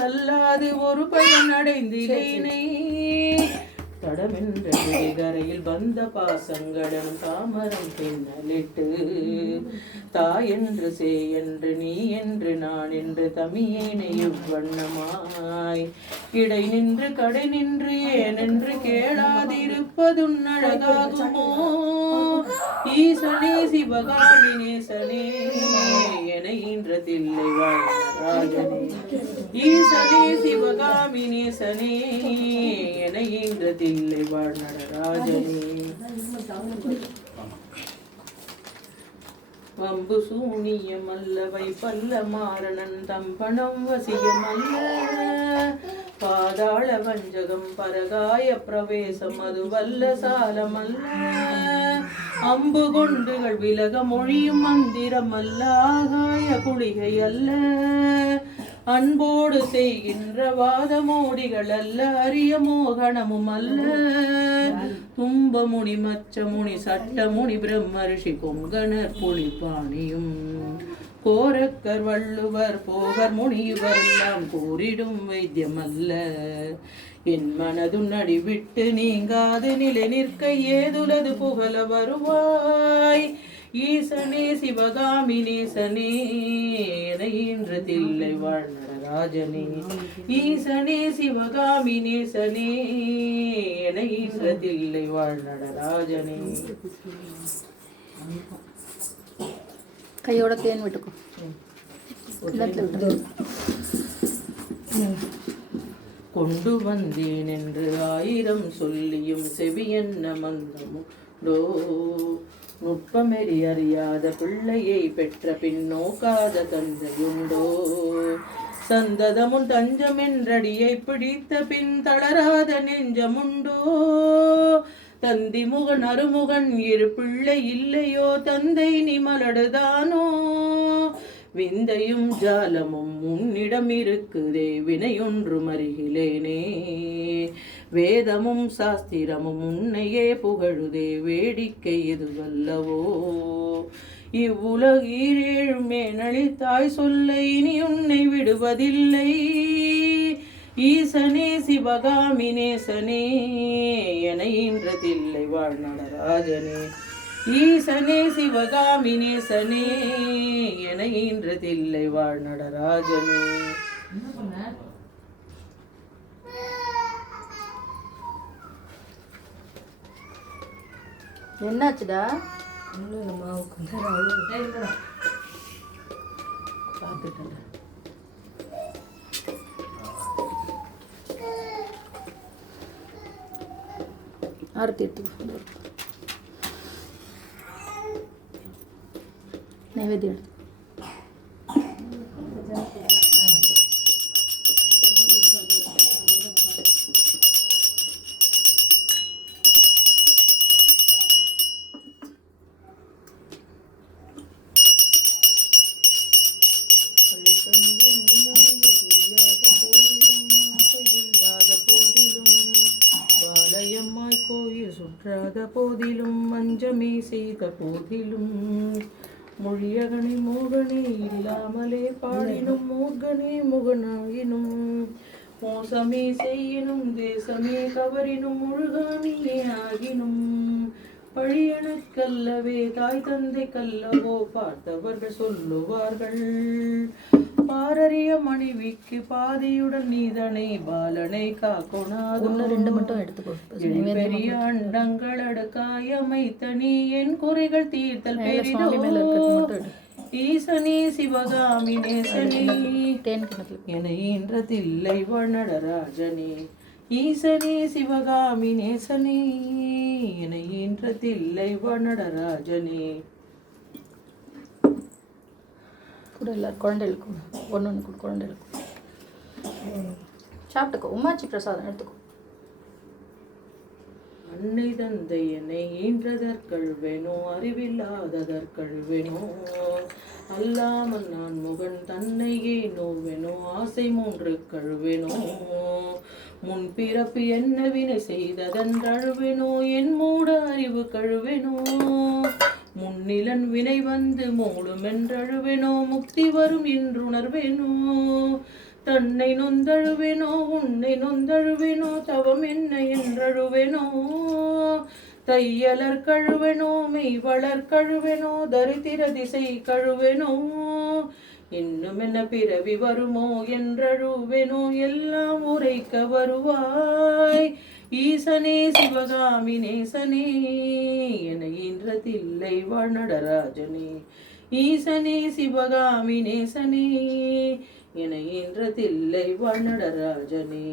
அல்லாது ஒரு பயன் அடைந்திலேனை தடமென்ற கரையில் வந்த பாசங்களும் தாமரம் பின்னலிட்டு தாயென்று சேயென்று நீ என்று நான் என்று தமியேனை இவ்வண்ணமாய் இடை நின்று கடை நின்று ஏனென்று கேளாதிருப்பதுன்னழகாகுமோ ஈசனே சிவகாமி நேசனே என ஈன்றதில்லை வாழ்ராஜனே ஈசனே சிவகாமி நேசனே என ஈன்றதில்லை வாழ்நடராஜனே வம்பு சூனியம் அல்லவை பல்ல மாரணன் தம்பனம் வசியமல்ல பாதாள வஞ்சகம் பரகாய பிரவேசம் அது வல்ல சாலமல்ல அம்பு கொண்டுகள் விலக மொழியும் மந்திரம் அல்ல ஆகாய குளிகை அல்ல அன்போடு செய்கின்ற வாதமோடிகள் அல்ல அரிய மோகனமும் அல்ல துன்பமுனி மச்சமுனி சட்டமுனி பிரம்மரிஷி கொங்கணர் புலிபாணியும் கோரக்கர் வள்ளுவர் போகர் முனிவர் எல்லாம் கூறிடும் வைத்தியம் அல்ல என் மனதுன் அடி விட்டு நீங்காது நிலை நிற்க ஏதுலது புகழ வருவாய் ஈசனே சிவகாமி நேசனே என ஈன்றதில்லை வாழ்நடராஜனே ஈசனே சிவகாமி நேசனே என ஈன்றதில்லை வாழ்நடராஜனே கையோட தேன் விட்டுக்கோ கொண்டு வந்தேன் என்று ஆயிரம் சொல்லியும் செவியன்ன மந்தமுண்டோ நுட்பமெறி அறியாத பிள்ளையை பெற்ற பின் நோக்காத தந்தையுண்டோ சந்ததமுன் தஞ்சமென்றடியை பிடித்த பின் தளராத நெஞ்சமுண்டோ தந்தி முகன் அருமுகன் இரு பிள்ளை இல்லையோ தந்தை நீ மலடுதானோ விந்தையும் ஜாலமும் உன்னிடம் இருக்குதே வினையொன்று மறிகிலேனே வேதமும் சாஸ்திரமும் உன்னையே புகழுதே வேடிக்கை இதுவல்லவோ இவ்வுலகீரேழுமே நளித்தாய் சொல்ல இனி உன்னை விடுவதில்லை ஈசனே சிவகாமி நேசனே என ஈன்றதில்லை வாழ்நடராஜனே ஈசனே சிவகாமி நேசனே என ஈன்றதில்லை வாழ்நடராஜனே என்னாச்சுடா பார்த்துட்டேன் ஆரத்தி எடுத்துக்கோ நைவேத்தியம் எடுத்து சுற்றாத போதிலும் மஞ்சமே செய்த போதிலும் மொழியகனை மோகனே இல்லாமலே பாடினும் மூர்கனே முகனாயினும் மோசமே செய்யினும் தேசமே கவரினும் முழுகானியே ஆகினும் பழியனக்கல்லவே தாய் தந்தை கல்லவோ பார்த்தவர்கள் சொல்லுவார்கள் பாரறிய மனைவிக்கு பாதியுடன் நீதனை பாலனை காக்கொணாதோ பெரிய அண்டங்கள் அடுக்காயமைத்த நீ என் குறைகள் தீர்த்தல் பெரிதோ ஈசனே சிவகாமி நேசனே என ஈன்றதில்லை வனடராஜனே ஈசனே சிவகாமி நேசனே என ஈன்றதில்லை வனடராஜனே கூட எல்லாரும் குழந்தைகளுக்கும் ஒன்று ஒன்று கூட குழந்தைகளுக்கும் சாப்பிட்டுக்கோ உமாச்சி பிரசாதம் எடுத்துக்கோ அன்னை தந்தை என்னை ஈன்றதற்கழுவேனோ அறிவில்லாததற்கழுவேனோ அல்லாமல் நான் முகன் தன்னையே நோவேனோ ஆசை மூன்று கழுவேனோ முன் பிறப்பு என்ன வினை செய்ததன்றழுவேனோ என் மூட அறிவு கழுவேனோ முன்னிலன் வினை வந்து மூடும் என்றழுவேனோ முக்தி வரும் என்றுணர்வேனோ தன்னை நொந்தழுவேனோ உன்னை நொந்தழுவேனோ தவம் என்ன என்றழுவேனோ தையலர் கழுவெனோ மெய் வளர் கழுவெனோ தரித்திர திசை கழுவெனோ இன்னும் என்ன பிறவி வருமோ என்றழுவெனோ எல்லாம் உரைக்க வருவாய் ஈசனே சிவகாமி நேசனே என ஈன்றதில்லை வாழ்நடராஜனே ஈசனே சிவகாமி நேசனே என ஈன்றதில்லை வாழ்நடராஜனே.